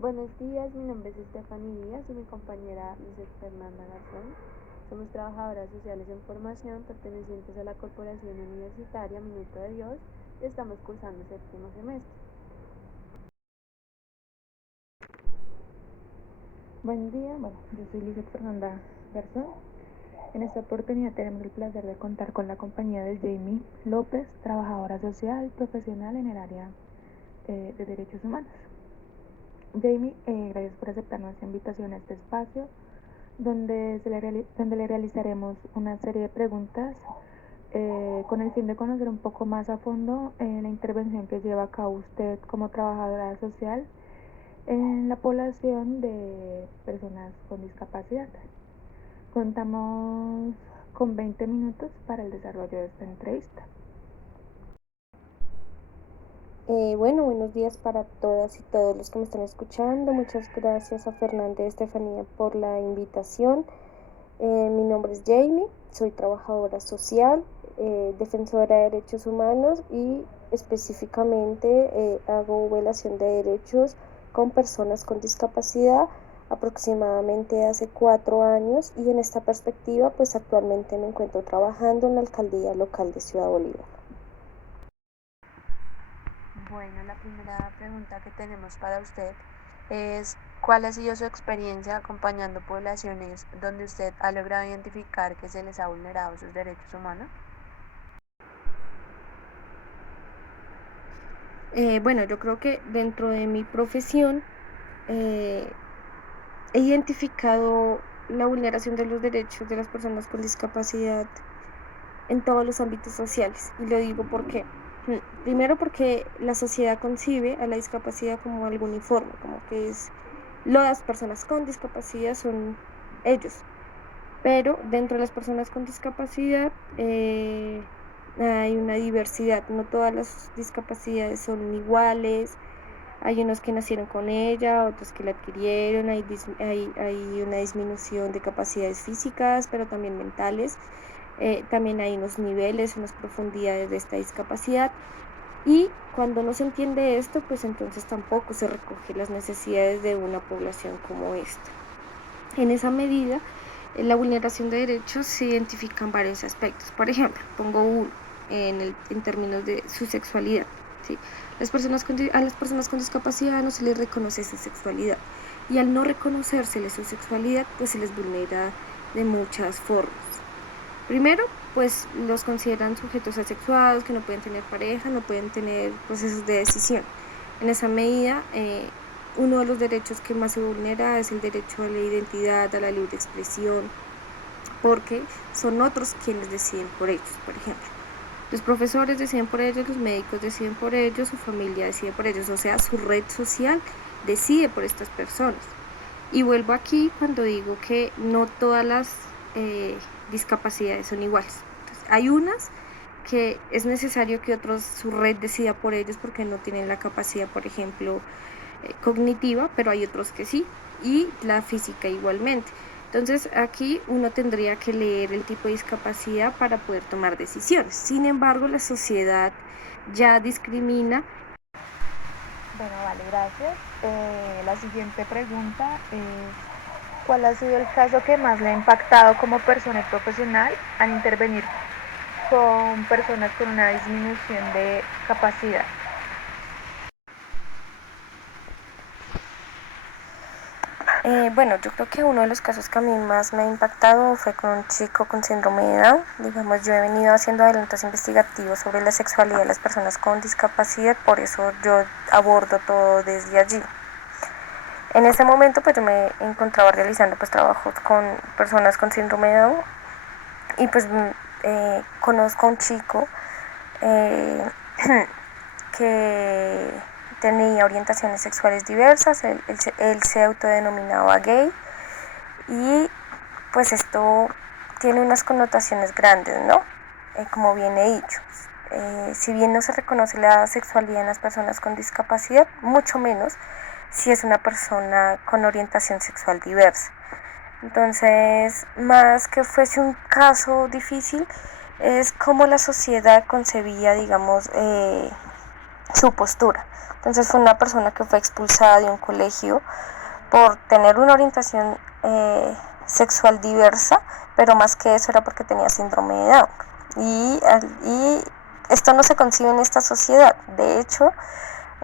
Buenos días, mi nombre es Stephanie Díaz y mi compañera Lizeth Fernanda Garzón. Somos trabajadoras sociales en formación pertenecientes a la Corporación Universitaria Minuto de Dios y estamos cursando séptimo semestre. Buen día, yo soy Lizeth Fernanda Garzón. En esta oportunidad tenemos el placer de contar con la compañía de Jamie López, trabajadora social profesional en el área de derechos humanos. Jamie, gracias por aceptar nuestra invitación a este espacio donde le realizaremos una serie de preguntas con el fin de conocer un poco más a fondo la intervención que lleva a cabo usted como trabajadora social en la población de personas con discapacidad. Contamos con 20 minutos para el desarrollo de esta entrevista. Buenos días para todas y todos los que me están escuchando. Muchas gracias a Fernanda y Estefanía por la invitación. Mi nombre es Jamie, soy trabajadora social, defensora de derechos humanos y específicamente hago violación de derechos con personas con discapacidad aproximadamente hace 4 años, y en esta perspectiva pues actualmente me encuentro trabajando en la alcaldía local de Ciudad Bolívar. Bueno, la primera pregunta que tenemos para usted es ¿cuál ha sido su experiencia acompañando poblaciones donde usted ha logrado identificar que se les ha vulnerado sus derechos humanos? Yo creo que dentro de mi profesión he identificado la vulneración de los derechos de las personas con discapacidad en todos los ámbitos sociales. Y lo digo porque, primero porque la sociedad concibe a la discapacidad como algo uniforme, como que las personas con discapacidad son ellos. Pero dentro de las personas con discapacidad hay una diversidad, no todas las discapacidades son iguales. Hay unos que nacieron con ella, otros que la adquirieron, hay una disminución de capacidades físicas, pero también mentales. También hay unos niveles, unas profundidades de esta discapacidad. Y cuando no se entiende esto, pues entonces tampoco se recoge las necesidades de una población como esta. En esa medida, la vulneración de derechos se identifica en varios aspectos. Por ejemplo, pongo uno en términos de su sexualidad. ¿Sí? A las personas con discapacidad no se les reconoce su sexualidad, y al no reconocérsele su sexualidad, pues se les vulnera de muchas formas. Primero, pues los consideran sujetos asexuados, que no pueden tener pareja, no pueden tener procesos de decisión. En esa medida, uno de los derechos que más se vulnera es el derecho a la identidad, a la libre expresión, porque son otros quienes deciden por ellos. Por ejemplo, los profesores deciden por ellos, los médicos deciden por ellos, su familia decide por ellos, o sea, su red social decide por estas personas. Y vuelvo aquí cuando digo que no todas las discapacidades son iguales. Entonces, hay unas que es necesario que otros, su red decida por ellos porque no tienen la capacidad, por ejemplo, cognitiva, pero hay otros que sí, y la física igualmente. Entonces aquí uno tendría que leer el tipo de discapacidad para poder tomar decisiones. Sin embargo, la sociedad ya discrimina. Bueno, vale, gracias. La siguiente pregunta es, ¿cuál ha sido el caso que más le ha impactado como persona y profesional al intervenir con personas con una disminución de capacidad? Yo creo que uno de los casos que a mí más me ha impactado fue con un chico con síndrome de Down. Digamos, yo he venido haciendo adelantos investigativos sobre la sexualidad de las personas con discapacidad, por eso yo abordo todo desde allí. En ese momento pues yo me encontraba realizando pues trabajos con personas con síndrome de Down, y pues conozco a un chico eh, que tenía orientaciones sexuales diversas. Él se autodenominaba gay, y pues esto tiene unas connotaciones grandes, ¿no? Como bien he dicho, si bien no se reconoce la sexualidad en las personas con discapacidad, mucho menos si es una persona con orientación sexual diversa. Entonces, más que fuese un caso difícil, es como la sociedad concebía, digamos, su postura. Entonces fue una persona que fue expulsada de un colegio por tener una orientación sexual diversa, pero más que eso era porque tenía síndrome de Down. Y esto no se concibe en esta sociedad. De hecho,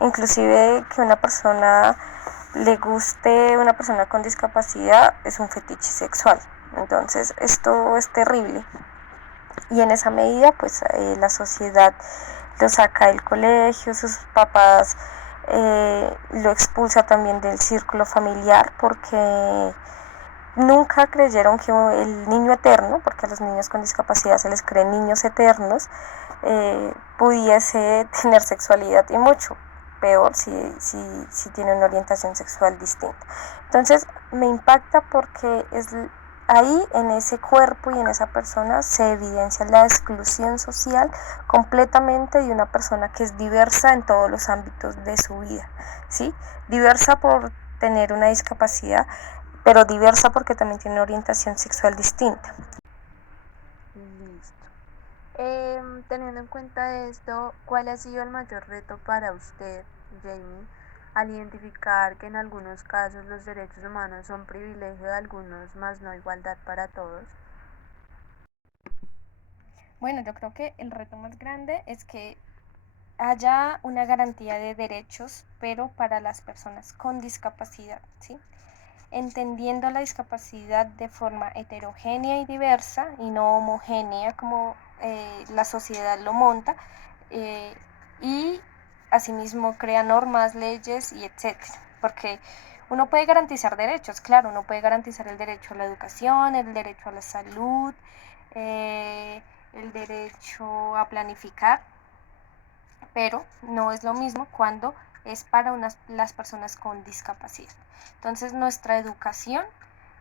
inclusive que una persona le guste una persona con discapacidad es un fetiche sexual. Entonces esto es terrible. Y en esa medida pues la sociedad lo saca del colegio, sus papás lo expulsa también del círculo familiar porque nunca creyeron que el niño eterno, porque a los niños con discapacidad se les creen niños eternos, pudiese tener sexualidad, y mucho peor si tiene una orientación sexual distinta. Entonces me impacta porque es ahí, en ese cuerpo y en esa persona, se evidencia la exclusión social completamente de una persona que es diversa en todos los ámbitos de su vida, ¿sí? Diversa por tener una discapacidad, pero diversa porque también tiene una orientación sexual distinta. Listo. Teniendo en cuenta esto, ¿cuál ha sido el mayor reto para usted, Jamie, al identificar que en algunos casos los derechos humanos son privilegio de algunos, más no igualdad para todos? Bueno, yo creo que el reto más grande es que haya una garantía de derechos, pero para las personas con discapacidad, ¿sí? Entendiendo la discapacidad de forma heterogénea y diversa y no homogénea como la sociedad lo monta, y asimismo crea normas, leyes y etcétera, porque uno puede garantizar derechos, claro, uno puede garantizar el derecho a la educación, el derecho a la salud, el derecho a planificar, pero no es lo mismo cuando es para las personas con discapacidad. Entonces nuestra educación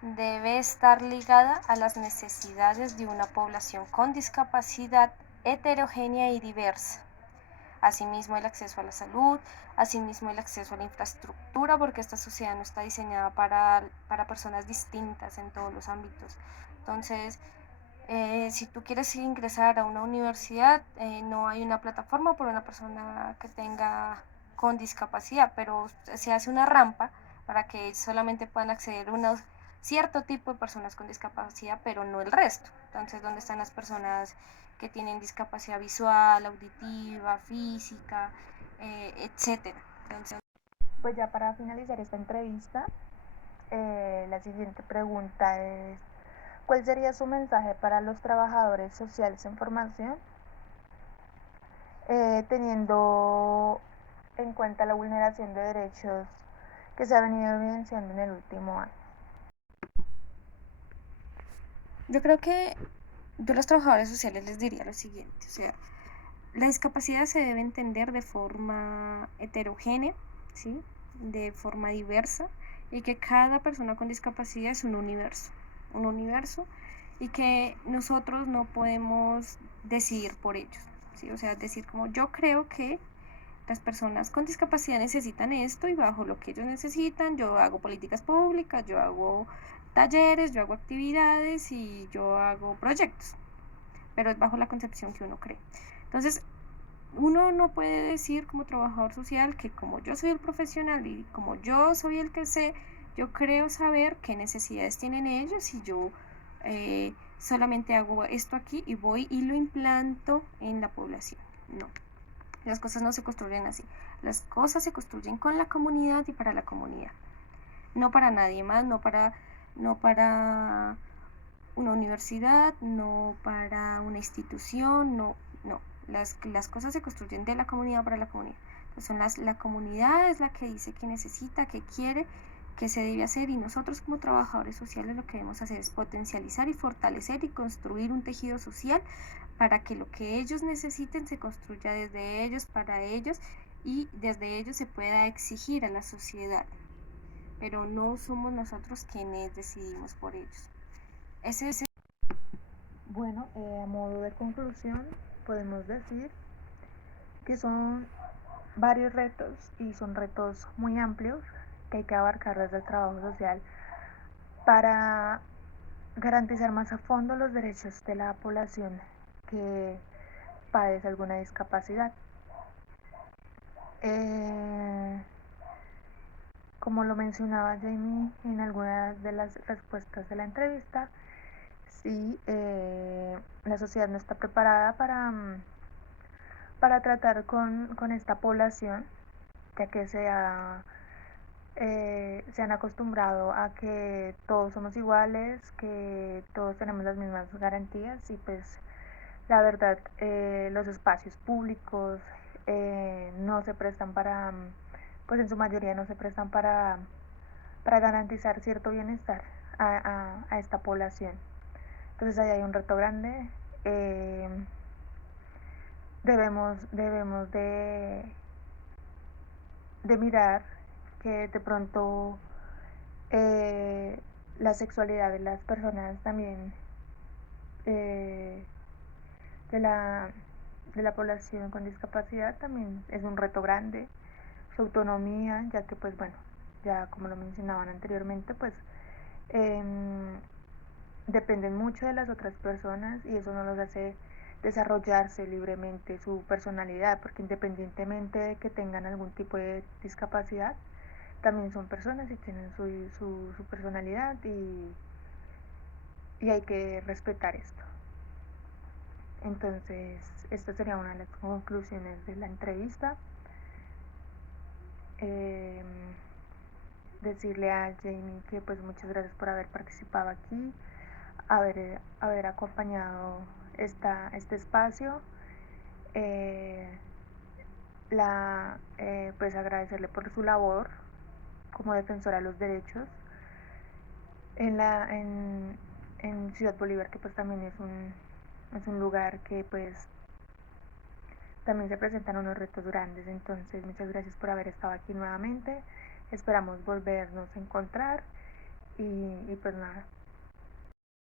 debe estar ligada a las necesidades de una población con discapacidad heterogénea y diversa. Asimismo el acceso a la salud, asimismo el acceso a la infraestructura, porque esta sociedad no está diseñada para personas distintas en todos los ámbitos. Entonces, si tú quieres ingresar a una universidad, no hay una plataforma para una persona que tenga con discapacidad, pero se hace una rampa para que solamente puedan acceder unos cierto tipo de personas con discapacidad, pero no el resto. Entonces, ¿dónde están las personas que tienen discapacidad visual, auditiva, física, etcétera? Entonces, Pues ya para finalizar esta entrevista, la siguiente pregunta es, ¿cuál sería su mensaje para los trabajadores sociales en formación, teniendo en cuenta la vulneración de derechos que se ha venido evidenciando en el último año? yo creo que yo a los trabajadores sociales les diría lo siguiente, o sea, la discapacidad se debe entender de forma heterogénea, ¿sí? De forma diversa, y que cada persona con discapacidad es un universo, y que nosotros no podemos decidir por ellos, ¿sí? O sea, decir como yo creo que las personas con discapacidad necesitan esto y bajo lo que ellos necesitan yo hago políticas públicas, yo hago talleres, yo hago actividades y yo hago proyectos, pero es bajo la concepción que uno cree. Entonces, uno no puede decir como trabajador social que como yo soy el profesional y como yo soy el que sé, yo creo saber qué necesidades tienen ellos y yo solamente hago esto aquí y voy y lo implanto en la población. No, las cosas no se construyen así. Las cosas se construyen con la comunidad y para la comunidad. No para nadie más, no para una universidad, no para una institución, no. Las cosas se construyen de la comunidad para la comunidad. Entonces la comunidad es la que dice que necesita, que quiere, que se debe hacer, y nosotros como trabajadores sociales lo que debemos hacer es potencializar y fortalecer y construir un tejido social para que lo que ellos necesiten se construya desde ellos, para ellos, y desde ellos se pueda exigir a la sociedad. Pero no somos nosotros quienes decidimos por ellos. Ese es Bueno, a modo de conclusión, podemos decir que son varios retos y son retos muy amplios que hay que abarcar desde el trabajo social para garantizar más a fondo los derechos de la población que padece alguna discapacidad. Eh, como lo mencionaba Jamie en algunas de las respuestas de la entrevista, sí, la sociedad no está preparada para tratar con esta población, ya que se han acostumbrado a que todos somos iguales, que todos tenemos las mismas garantías y pues la verdad los espacios públicos no se prestan pues en su mayoría no se prestan para garantizar cierto bienestar a esta población. Entonces ahí hay un reto grande. eh, debemos de mirar que de pronto eh, la sexualidad de las personas también eh, de la, de la población con discapacidad también es un reto grande, su autonomía, ya que pues bueno, ya como lo mencionaban anteriormente, pues dependen mucho de las otras personas y eso no los hace desarrollarse libremente su personalidad, porque independientemente de que tengan algún tipo de discapacidad, también son personas y tienen su personalidad y hay que respetar esto. Entonces, esta sería una de las conclusiones de la entrevista. Decirle a Jamie que pues muchas gracias por haber participado aquí, haber acompañado este espacio. Pues agradecerle por su labor como defensora de los derechos en Ciudad Bolívar, que pues también es un lugar que pues también se presentan unos retos grandes. Entonces muchas gracias por haber estado aquí nuevamente, esperamos volvernos a encontrar y pues nada,